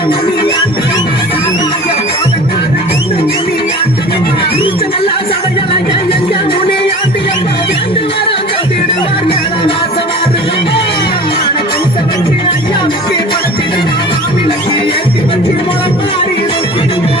சாவகுவும் பாடுவதை எப்பனப்பா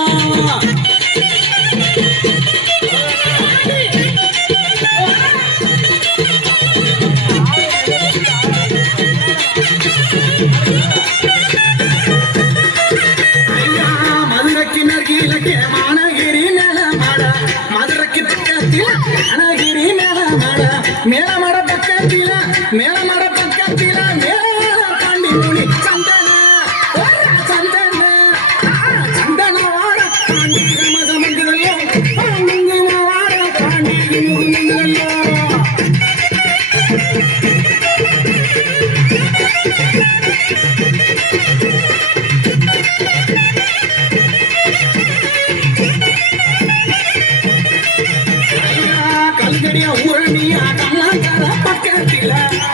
பக்க மணக்குதெல்லாம் ஐயா மதுரைக்கு நற்கிழக்கு மானகிரி மேலமாட மதுரைக்கு பக்கத்தில் மானகிரி மேலமாட மேலமட பக்கத்தில் மேலமட பக்கத்தில் மேல பாண்டி முனி சந்தன ஓர சந்தன ஆ, சந்தன வாட பாண்டி மதமங்குதல்லோ குங்கும வாட பாண்டி முகுமுகுதல்லோ உரணியா கண்ணாக்கார பக்கத்தில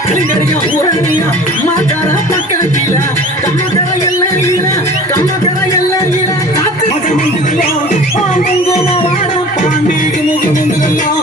கல்கடிய உரணியா அம்மாக்கார பக்கத்தில கம்மக்கர எல்லையில கம்மக்கர எல்லையில காத்து மகமுந்துகளோ குங்கும வாட பாண்டி முகமுந்துகளோ